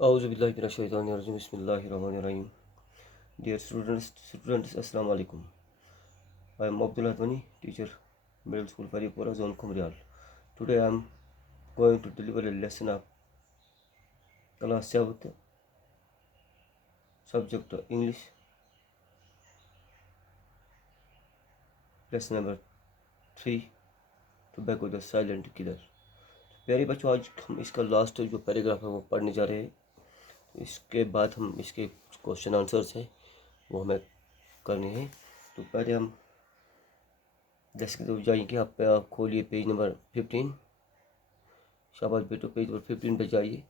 Auzubillahiminash-shaytanir-rajim. Bismillahir-rahmanir-rahim. Dear students, Assalamu alaikum. I am Abdullah Dhwani, teacher, Middle School, Faripura, Zone Kumrial. Today I am going to deliver a lesson of class 7th, subject English, lesson number 3, Tobacco the Silent Killer. प्यारे बच्चों, आज हम इसका last जो paragraph है वो पढ़ने जा रहे हैं. इसके बाद हम इसके क्वेश्चन आंसर्स हैं वो हमें करने हैं. तो पहले हम डेस्क की तरफ जाएंगे. आप खोलिए पेज नंबर 15. शाबाश बेटो, पेज नंबर 15 पे जाइए.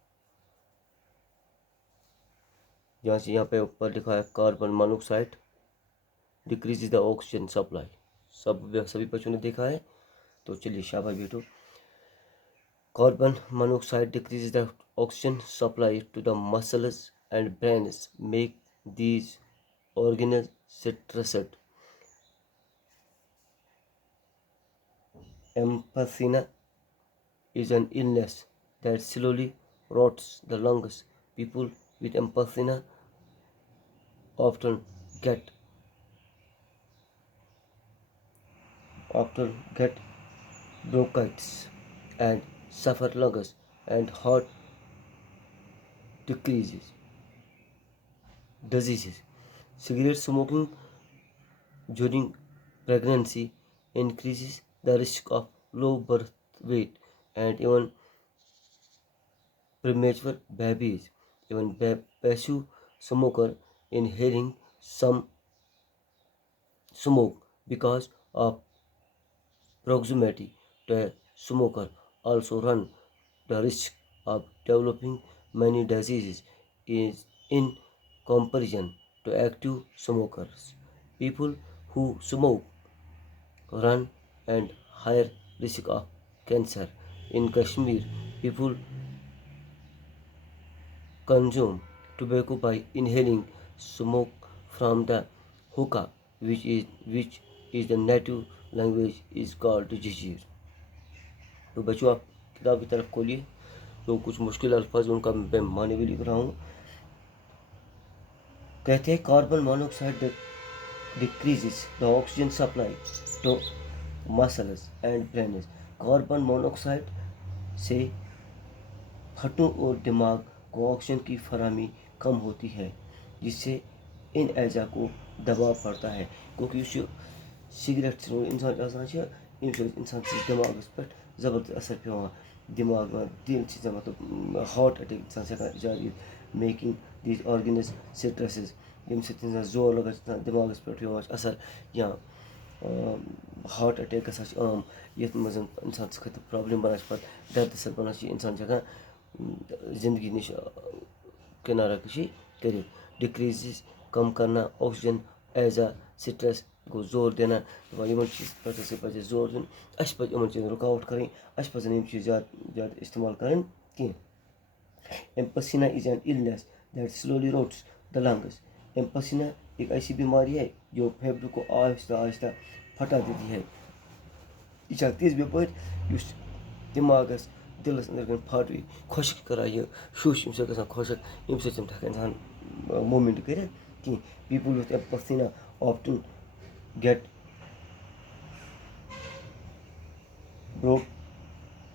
जहाँ से यहाँ पे ऊपर लिखा है carbon monoxide decrease the oxygen supply. सभी बच्चों ने देखा है. तो चलिए शाबाश बेटो. Carbon monoxide decreases the oxygen supply to the muscles and brains, make these organs stressed. Emphysema is an illness that slowly rots the lungs. People with emphysema often get bronchitis and suffer lungs and heart diseases. Cigarette smoking during pregnancy increases the risk of low birth weight and even premature babies. Even passive smoker inhaling some smoke because of proximity to a smoker also run the risk of developing many diseases in comparison to active smokers. People who smoke run and higher risk of cancer. In Kashmir, people consume tobacco by inhaling smoke from the hookah, which is the native language is called jizir. तो बच्चों, आप किताब की तरफ खोलिए. तो कुछ मुश्किल अल्फाज उनका मैं माने भी लिख रहा हूँ. कहते हैं carbon monoxide decreases the oxygen supply to muscles and brains. Carbon monoxide से हड्डियों और दिमाग को ऑक्सीजन की फराहमी कम होती है, जिससे इन अज़ा को दबाव पड़ता है. क्योंकि उस सिगरेट इंसान इंसान दिमाग पे ज़बरदस्त असर पे दिमाग में दिल चीज़ें मतलब हार्ट अटैक इंसान जारी मेकिंग दीज ऑर्गेन्स स्ट्रेसेस यम सो जोर लगा दिमागस पे असर या हार्ट अटैक आम ये इंसान खत प्रॉब्लम बनान पे दर्द सर बनान इंसान जिंदगी नश किनारा कशी कर. डिक्रीज कम करना ऑक्सीजन एजा स्ट्रेस गो जोर देना. पे जोर दिन पे चीज़ रुकावट करें. पे चीज़ ज़्यादा इस्तेमाल करें कह. Emphysema is an illness that slowly rots the lungs. Emphysema एक ऐसी बीमारी है जो फेफड़ों को आहिस्ता आहिस्ता फटा देती है. यह तीज बीमारी दिमागस दिलस अंदर फट खुशक कर यह शुश अम खुशक अम इंसान मूवमेंट कर कह. People with emphysema often get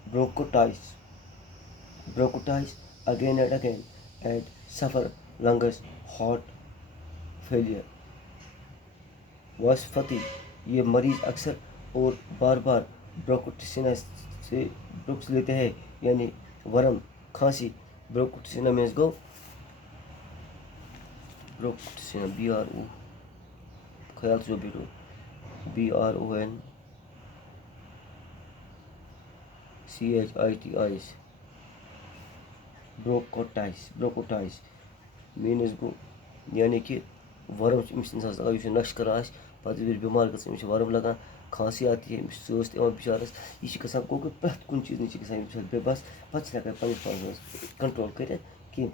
bronchitis again and again and suffer lungs heart failure. वसफती ये मरीज अक्सर और बार बार ब्रोंकोटिसिना से ब्रुक्स लेते हैं, यानी वरम खांसी. ब्रोंकोटिसिना मीन्स गो ब्रोंकोटिसिना BRO ख्याल से भी BRONCHITIS ब्रोंकोटाइस मीनस गो यानी कि वरम इंसान लगा नश कर पे बीमार गस वरम लगा खांसी आती है सस बिचारस. यह गो प्रथ कुन चीज़ बेबस पे पे कंट्रोल कर कह.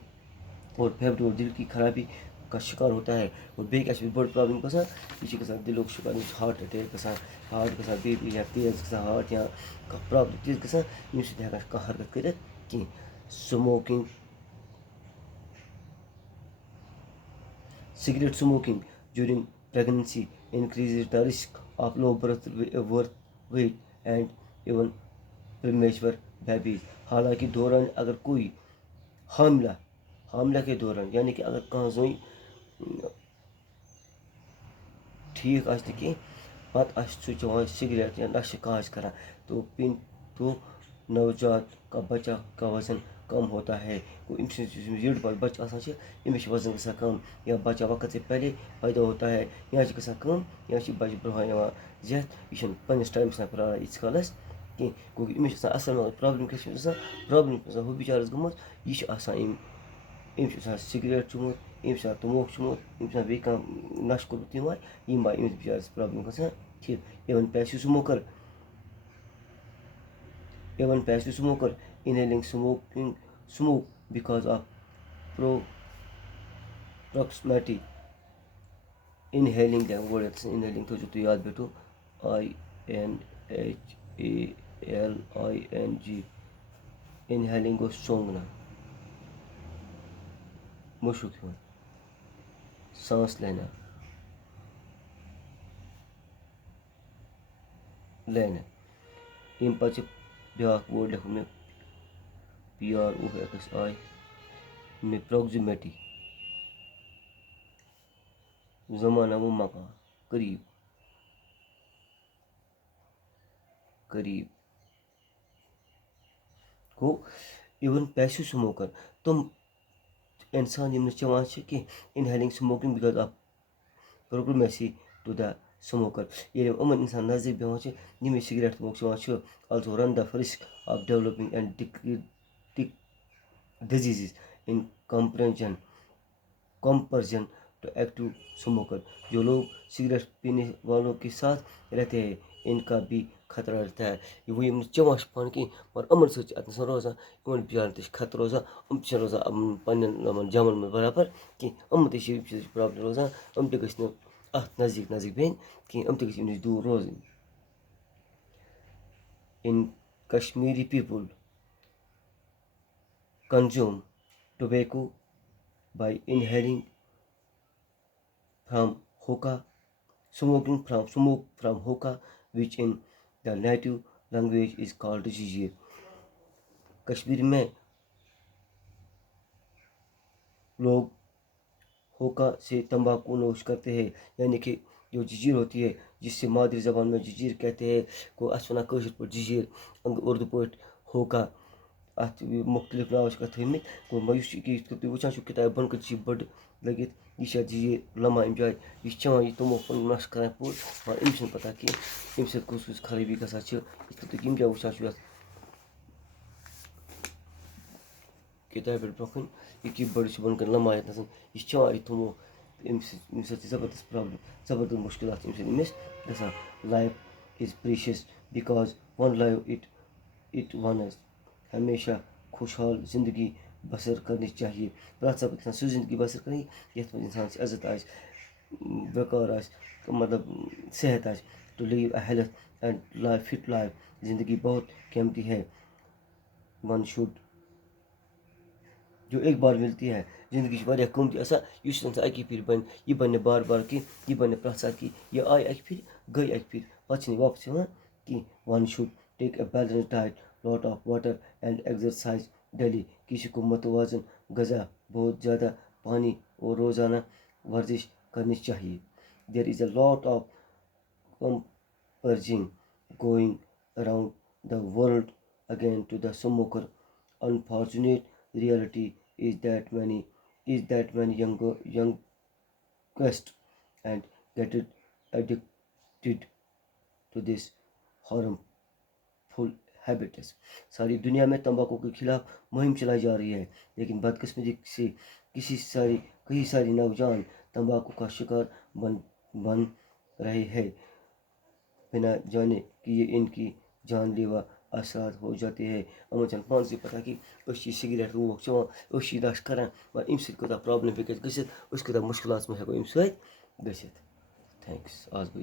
और फेफड़े और दिल की खराबी का शिकार होता है. और बे बड़ प्रॉब्लम यह दिल शिकार हार्ट अटैक हार्ट बीपी या तेज हार्ट या प्रॉब्लम तीज हरकत कर कह. Smoking Cigarette smoking during pregnancy increases the risk of low birth weight and even premature babies. हालांकि दौरान अगर कोई हामला हामला के दौरान यानी कि अगर कहाँ जोई ठीक आज कि पत चवान सिगरेट या नशे काज करा तो नवजात का बच्चा का वजन कम होता है। रीढ़ पर बच्चा अमिस वजन गसा कम या बच्चा वक्त से पहले पैदा होता है या गसा कम या बच्चे ब्रोह जेथ यह पन्नस टाइमस प्रान इत कालस कहीं गो अमिस असल प्रॉब्लम क्या प्रॉब्लम हु बिचारस गमुत यह सिगरेट चुमुत अमिस तमोक चुमुत अमिस बे नश कोर्मुत यम अमिस बिचारस प्रॉब्लम गसान ठीक even passive smoker inhaling smoke because of proximity inhaling inhaling तो जो तो याद बैठो INHALING inhaling को सोंगना मुशुक सांस लेना इन पे ब्याक वर्ड लिखो मे PROXI मे प्रॉक्सिमिटी ज़माना व मकान करीब गो इवन पैसिव स्मोकर तुम इंसान यम चवान कि inhaling smoking because of proximity to the smoker ये अमन इंसान नज़दीक बेवान यम सिगरेट स्मोक चवान also run the risk of developing and diseases in comparison to active smoker। जो लोग सिगरेट पीने वालों के साथ रहते हैं इनका भी खतरा रहता है। वो यम चवान पान कि मगर अमन सत रोजान इन बिचार खतरा रोजान रोजान पन्न जमन में बराबर कि प्रॉब्लम रोजान गि अत नज़दीक बेन कि गि दूर रोजन। In Kashmiri people consume tobacco by inhaling from hookah, smoke from hookah, which in the native language is called jizir। Kashmir में लोग होका से तंबाकू नोश करते हैं यानी कि जो जजीर होती है जिससे मादरी ज़बान में जजीर कहते हैं को असवना कशर पर जजीर उर्दू पे होका अत मुख्तलिफ नाव थमित गो वचान किताब बन कर बड़ लगित यह जजीर लमा अम जाए यह चवान तमो पन नश कर पूर मगर अमिस पता कि अम कस खराबी गम क्या वचान किताब पे ब्रोन यह बड़ बन कर लमा यह चवान तमो ज़बरदस्त प्रॉब्लम ज़बरदस्त मुश्किल अमिस गसान। Life is precious because one life it once हमेशा खुशहाल ज़िंदगी बसर करनी चाहिए प्रत सब सो ज़िंदगी बसर कर ये इंसान इज्जत वकार मतलब सेहत to live a health and life fit life ज़िंदगी बहुत कीमती है। वन शुड जो एक बार मिलती है ज़िंदगी कीमती अकी फिर बन यह बन बार बार कि यह बन प्रत सात कि यह आई अक फिर गई अक फिर पे वापस कि one should take a balance diet lot of water and exercise daily किसी को मतवाजन गज़ा बहुत ज़्यादा पानी और रोज़ाना वर्जिश करनी चाहिए। There is a lot of comparison going around the world again to the smoker. Unfortunate reality is that many youngest and get addicted to this harmful habits। सारी दुनिया में तंबाकू के खिलाफ मुहिम चलाई जा रही है लेकिन बदकिस्मती से कई सारी नौजवान तंबाकू का शिकार बन रहे हैं बिना जाने कि ये इनकी जानलेवा असरात हो जाते हैं। अमन पान से पता कि सिगरेट रोक चवान नश कर मगर अम सत प्रॉब्लम हे गत मुश्किल में हेको अम सत। थैंक्स आज गो